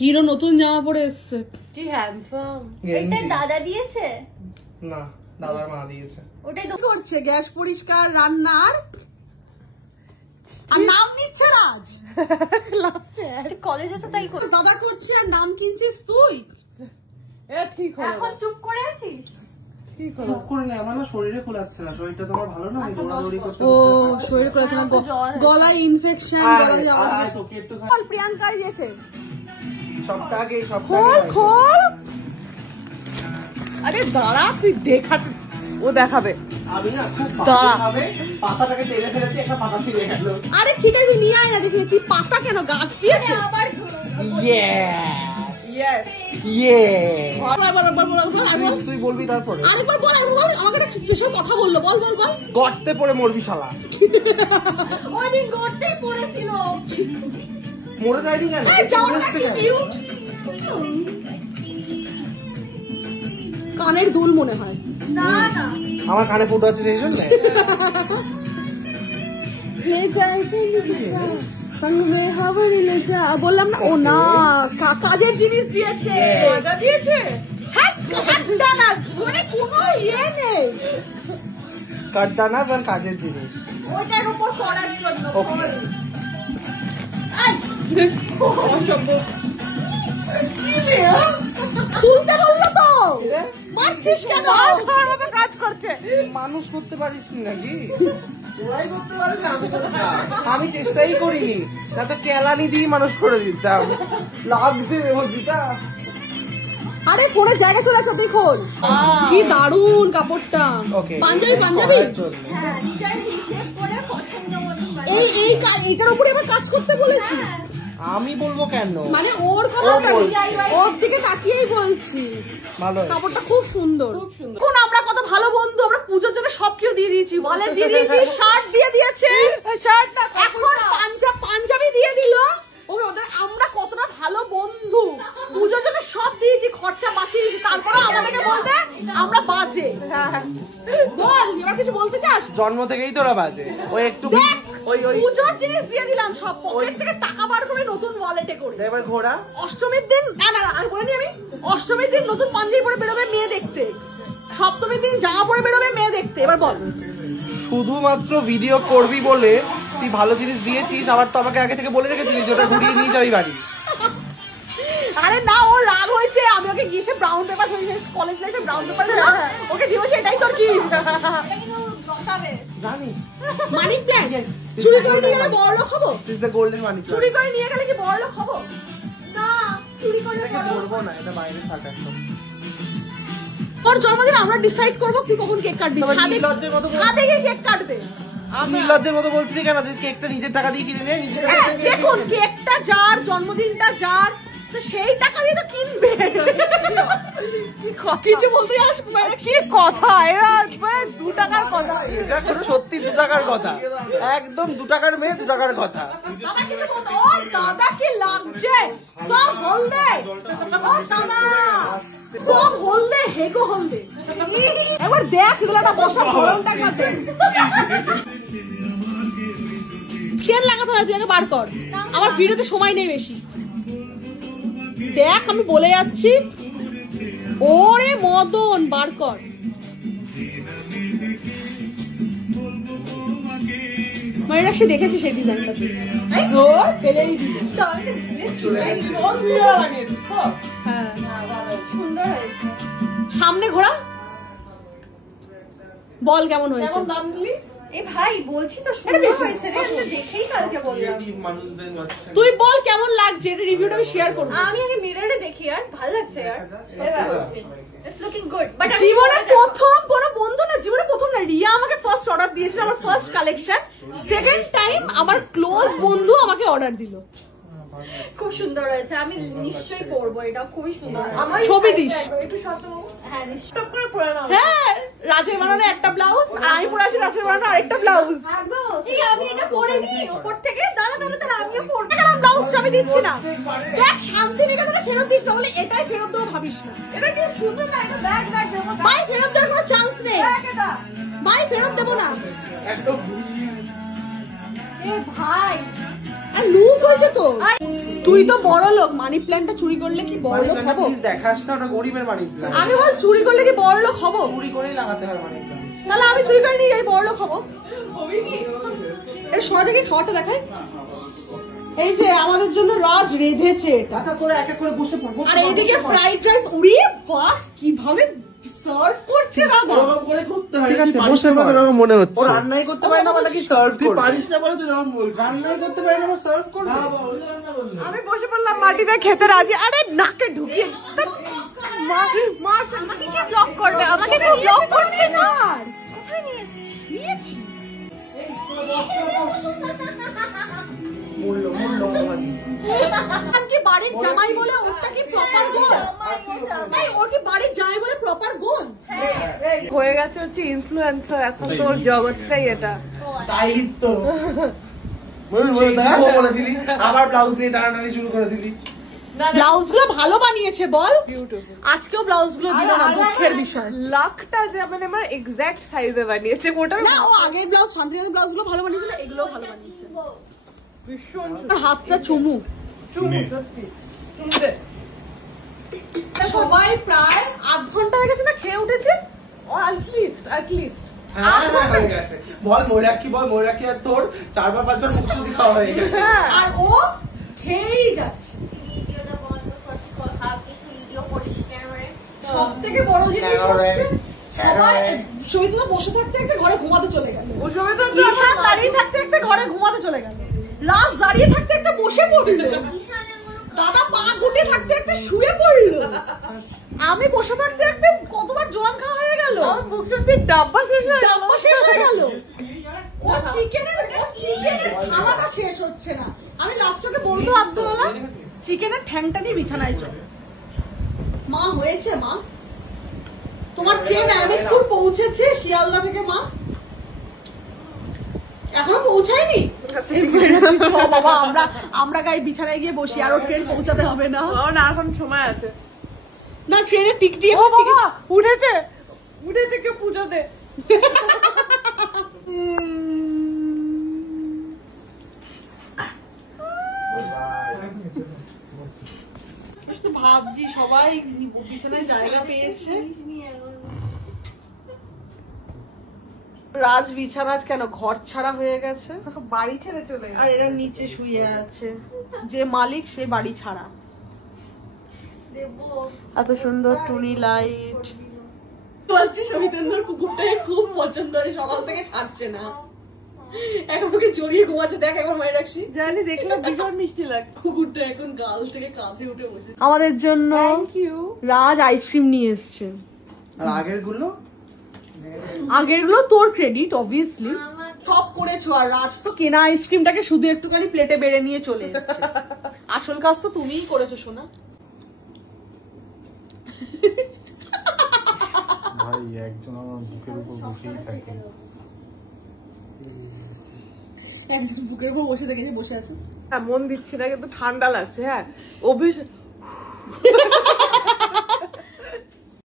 Hero নতুন জামা পরে এসছে, কি হ্যান্ডসাম। এটা দাদা দিয়েছে না, দাদার মা দিয়েছে। ওটাই তো করছে গ্যাস পরিষ্কার, রান্নার আর নাম নিচ্ছে রাজ। কলেজ আছে তাই করছে। দাদা করছে আর নাম কিনছিস তুই। এটা ঠিক হলো। এখন চুপ করে আছিস? ঠিক হলো। চুপ করে নে, আমার না শরীরে কোলাচ্ছে না। শরীরটা তোমার ভালো না, আমি দৌড়াদৌড়ি করতে ও করতে শরীর করে না, গলায় ইনফেকশন, গলা যাওয়া। তোকে একটু বল প্রিয়াঙ্কাই দিয়েছে, সপ্তাহে খোল খোল। আরে দাঁড়া, তুই দেখাতে, ও দেখাবে। আমি না খুব দাঁড়া। ভাবে পাতাটাকে টেনে ফেলেছি, একটা পাতা ছিঁড়ে গেল। আরে ঠিক আছে নিয়ে আয় না, দেখি কি পাতা কেন গাছ দিয়েছে। আবার ইয়েস ইয়েস। ইয়ে তুই তুই বলবি তারপরে। আরেকবার বল, আমাকে একটা স্পেশাল কথা বললো, বল বল বল। গর্তে পড়ে মরবি শালা। ওদিন গড়তেই পড়েছিল। মরে যায়নি কেন? এই জামাটা কি কিউট। কানের দুল মনে হয়। না না আমার কানে ফুটো আছে সেই জন্য। ले जाए संग में हवा ले जा, বললাম না। ও না, কাজের জিনিস দিয়েছে। মজা দিয়েছে। হ্যাঁ কাটদানা, মানে কোনো ইয়ে নেই। কাঠদানাস আর কাজের জিনিস। ওটার উপর পড়ার জন্য। ওকে। খুলতে বললো তো, মারছিস কেন? কাজ করছে। মানুষ করতে পারিস নাকি? ওরাই করতে পারে না, আমি করতে পারি। আমি চেষ্টাই করিনি, না তো কেলানি দিয়ে মানুষ করে দিতাম। লাগছে মজিটা। আরে পরে জায়গা চলে আসো, তুই খোল। কি দারুন কাপড়টা। ওকে, পাঞ্জাবি পাঞ্জাবি। হ্যাঁ নিজের হিসেব করে পছন্দ মতো বানিয়ে। এই এইটার উপরে এবার কাজ করতে বলেছি। আমি বলবো কেন? মানে ওর ওর দিকে তাকিয়েই বলছি। ভালো। কাপড়টা খুব সুন্দর। এখন আমরা কত ভালো বন্ধু, আমরা পুজোর জন্য সবকিছু দিয়ে দিয়েছি, ওয়ালেট দিয়ে দিয়েছি, শার্ট দিয়ে দিয়েছে, শার্ট না এখন পাঞ্জাবি দিয়ে দিল। আমরা কতটা ভালো বন্ধু, পুজোর জন্য সব দিয়েছি, খরচা বাঁচিয়ে দিয়েছি, তারপরেও আমাদেরকে বলতে আমরা বাজে। বল এবার কিছু বলতে চাস? জন্ম থেকেই তোরা বাজে। ওই একটু দেখ ওই পুজোর জিনিস দিয়ে দিলাম, সব পকেট থেকে টাকা বার করে নতুন ওয়ালেটে করে। এবার ঘোড়া। অষ্টমীর দিন না না আমি বলিনি, আমি অষ্টমীর দিন নতুন পাঞ্জাবি পরে বেরোবে মেয়ে দেখতে, সপ্তমীর দিন জামা পরে বেরোবে মেয়ে দেখতে। এবার বল। শুধুমাত্র ভিডিও করবি বলে তুই ভালো জিনিস দিয়েছিস, আবার তো আমাকে আগে থেকে বলে রেখেছিলিস ওটা ঘুরিয়ে নিয়ে যাবি বাড়ি। আরে না, ও রাগ হয়েছে, আমি ওকে গিয়ে ব্রাউন পেপার কলেজ লাইফে ব্রাউন পেপার ওকে দিয়েছে, এটাই তোর কি জানি মানি প্ল্যান। চুরি করে নিয়ে গেলে বড় লোক হবো? দিস দ্য গোল্ডেন মানি। চুরি করে নিয়ে গেলে কি বড় লোক হবো? না চুরি করে এটাকে বলবো না, এটা বাইরে থাক একদম। ওর জন্মদিন আমরা ডিসাইড করবো তুই কখন কেক কাটবি। তবে ছাদে নির্লজ্জের মতো বল- ছাদে গিয়ে কেক কাটবে। আমি নির্লজ্জের মতো বলছিলি কেন যে কেকটা নিজের টাকা দিয়ে কিনে নে, নিজের টাকা দিয়ে কিনে নে। দেখুন কেকটা যার, জন্মদিনটা যার, তো সেই টাকা দিয়ে তো কিনবে। কিছু বলতে আসবে না, কি কথা, এরা 2 টাকার কথা। এটা কোনো সত্যি 2 টাকার কথা, একদম 2 টাকার মেয়ে 2 টাকার কথা। দাদা কিছু বলতে, ও দাদা কি লাগছে, সব হলদে, ও দাদা সব হলদে, হেগো হলদে। এবার দেখ এগুলোটা বসার ধরনটা একবার দেখ। চেন লাগাতে হয়, তুই আগে বার কর, আমার ভিডিওতে সময় নেই বেশি। দেখ আমি বলে যাচ্ছি, ওরে মদন বার কর। মানে সে দেখেছে সেই ডিজাইনটা, ফেলেই দিল। হ্যাঁ সুন্দর হয়েছে। সামনে ঘোরা, বল কেমন হয়েছে? কেমন দাম দিলি? এ ভাই বলছি তো সুন্দর হয়েছে রে, আমি তো দেখেই কালকে বললাম। তুই বল কেমন লাগছে, এটা রিভিউটা আমি শেয়ার করবো। আমি আগে মিররে দেখি আর ভালো লাগছে আর ইটস লুকিং গুড। বাট জীবনে প্রথম কোনো বন্ধু না, জীবনে প্রথম না, রিয়া আমাকে ফার্স্ট অর্ডার দিয়েছিল, আমার ফার্স্ট কালেকশন। সেকেন্ড টাইম আমার ক্লোজ বন্ধু আমাকে অর্ডার দিল। খুব সুন্দর হয়েছে, আমি নিশ্চয়ই পরবো, এটা খুবই সুন্দর। আমার ছবি দিস। একটু শর্ত হ্যাঁ নিশ্চয়ই টপ করে পরে নাও। হ্যাঁ রাজের বানানো একটা ব্লাউজ, আর আমি পরে আছি রাজের বানানো আরেকটা ব্লাউজ। এই আমি এটা পরে দিই উপর থেকে। দাঁড়া দাঁড়া দাঁড়া, আমিও পরবো। গেলাম ব্লাউজটা আমি দিচ্ছি না, দেখ শান্তি নিকেতনে ফেরত দিস, তাহলে এটাই ফেরত দেবো ভাবিস না। এটা কি সুন্দর না? এটা দেখ দেখ দেবো। ভাই ফেরত দেওয়ার কোনো চান্স নেই, দেখ এটা। ভাই ফেরত দেবো না। এ ভাই লুজ হয়েছে তো। তুই তো বড় লোক, মানি প্ল্যান্টটা চুরি করলে কি বড় লোক হবো? প্লিজ দেখাস না, ওটা গরিবের মানি প্ল্যান্ট। আগে বল চুরি করলে কি বড় লোক হবো? চুরি করেই লাগাতে হয় মানি প্ল্যান্ট। তাহলে আমি চুরি করে নিয়ে যাই, বড় লোক হবো। সোনা দেখে খাওয়াটা দেখায়। এই যে আমাদের জন্য রাজ রেঁধেছে এটা। আচ্ছা তোরা এক এক করে বসে পড়। আর এইদিকে ফ্রাইড রাইস উড়িয়ে বাস কিভাবে সার্ভ করছে দাদা। ঠিক আছে বসে পড়। মনে হচ্ছে ও রান্নাই করতে পারে না, মানে কি সার্ভ করবে? তুই পারিস না বলে তুই এরকম বলছিস। রান্নাই করতে পারে না, আবার সার্ভ করবে? আমি বসে পড়লাম মাটিতে খেতে রাজি। আরে নাকে ঢুকিয়ে মা আমাকে কি ব্লক করবে? আমাকে তো ব্লক করছে না। কোথায় নিয়েছি? নিয়েছি কি বাড়ির জামাই বলে ওটা কি প্রপার গোল? এই ওর কি বাড়ির জামাই বলে প্রপার গোল? হয়ে গেছে হচ্ছে ইনফ্লুয়েন্সার, এখন তোর জগৎটাই এটা। তাই তো বলে দিলি, আবার ব্লাউজ নিয়ে টানাটানি শুরু করে দিলি। ব্লাউজ গুলো ভালো বানিয়েছে বল। আজকেও ব্লাউজ গুলো দিল না, দুঃখের বিষয়। লাকটা যে মানে আমার এক্সাক্ট সাইজে বানিয়েছে, ওটা না ও আগের ব্লাউজ শান্তিনিকেতন ব্লাউজ গুলো ভালো বানিয়েছিল, এগুলো ভালো বানিয়েছে। ভীষণ হাতটা চুমু। সত্যি চুমুতে সবাই প্রায় আধ ঘন্টা হয়ে গেছে না খেয়ে উঠেছে। অ্যাটলিস্ট হয়ে গেছে। বল ময়ূরাক্ষী, বল ময়ূরাক্ষী আর তোর 4বার 5বার মুখ শুদ্ধি খাওয়া হয়ে গেছে। আর ও খেয়েই যাচ্ছে। ভিডিওটা বন্ধ করতে কথা কিছু ভিডিও করিস ক্যামেরায়। সব থেকে বড় জিনিস হচ্ছে সবাই সবিতা বসে থাকতে একটা ঘরে ঘুমাতে চলে গেল। ও সময় তো ঈশান দাঁড়িয়ে থাকতে একটা ঘরে ঘুমাতে চলে গেল। রাজ দাঁড়িয়ে থাকতে একটা বসে পড়লো। দাদা পা গুটিয়ে থাকতে একটা শুয়ে পড়লো। আমি বসে থাকতে একটা কতবার জোয়ান খাওয়া হয়ে গেল। আমার মুখ সত্যি ডাব্বা শেষ হয়ে গেল। ডাব্বা শেষ হয়ে গেল। ও চিকেনের থালাটা শেষ হচ্ছে না। আমি লাস্ট ওকে বলতো আব্দুল্লাহ চিকেনের ঠ্যাংটা নিয়ে বিছানায় চল। মা হয়েছে মা, তোমার ট্রেন আহমেদপুর পৌঁছেছে শিয়ালদা থেকে মা, এখনো পৌঁছায়নি। বাবা আমরা গায়ে বিছানায় গিয়ে বসি, আরো ট্রেন পৌঁছাতে হবে না। না এখন সময় আছে। না ট্রেনের টিক দিয়ে ও বাবা উঠেছে কেউ পুজোতে। ভাবছি সবাই বিছানায় জায়গা পেয়েছে। রাজ বিছানা কেন ঘর ছাড়া হয়ে গেছে, বাড়ি ছেড়ে চলে আর এরা নিচে শুয়ে আছে। যে মালিক সে বাড়ি ছাড়া। এত সুন্দর টুনি লাইট বলছি। সবিতেন্দ্রর কুকুরটাকে খুব পছন্দ হয়, সকাল থেকে ছাড়ছে না। এখন ওকে জড়িয়ে ঘুমাচ্ছে। দেখ এখন মায়ের রাখছি, জানি দেখলে ভীষণ মিষ্টি লাগছে। কুকুরটা এখন গাল থেকে কাঁধে উঠে বসে। আমাদের জন্য থ্যাংক ইউ। রাজ আইসক্রিম নিয়ে এসছে। আর আগের গুলো তোর ক্রেডিট অবভিয়াসলি। সব করেছো, আর রাজ তো কেনা আইসক্রিমটাকে শুধু একটুখানি প্লেটে বেড়ে নিয়ে চলে এসেছে। আসল কাজ তো তুমিই করেছো সোনা। ভাই একজন আমার বুকের উপর বসেই থাকে। একজন বুকের উপর বসে থেকে বসে আছে। হ্যাঁ মন দিচ্ছি না, কিন্তু ঠান্ডা লাগছে। হ্যাঁ